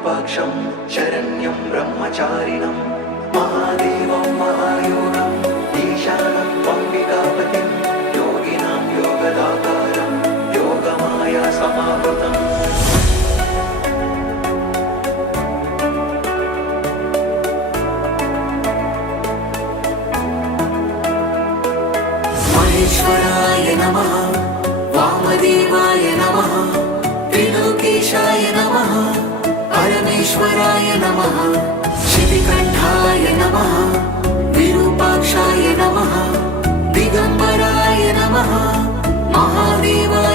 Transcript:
विरूपाक्षं शरण्यं ब्रह्मचारिणं महादेवं महायोगं ईशानं त्वम्बिकापतिं योगिनां योगदाकारं योगमाया समावृतम् महेश्वराय नमः वामदेवाय नमः त्रिलोकेशाय नमः परमेश्वराय नमः शितिकण्ठाय नमः विरूपाक्षाय नमः दिगम्बराय नमः महादेवाय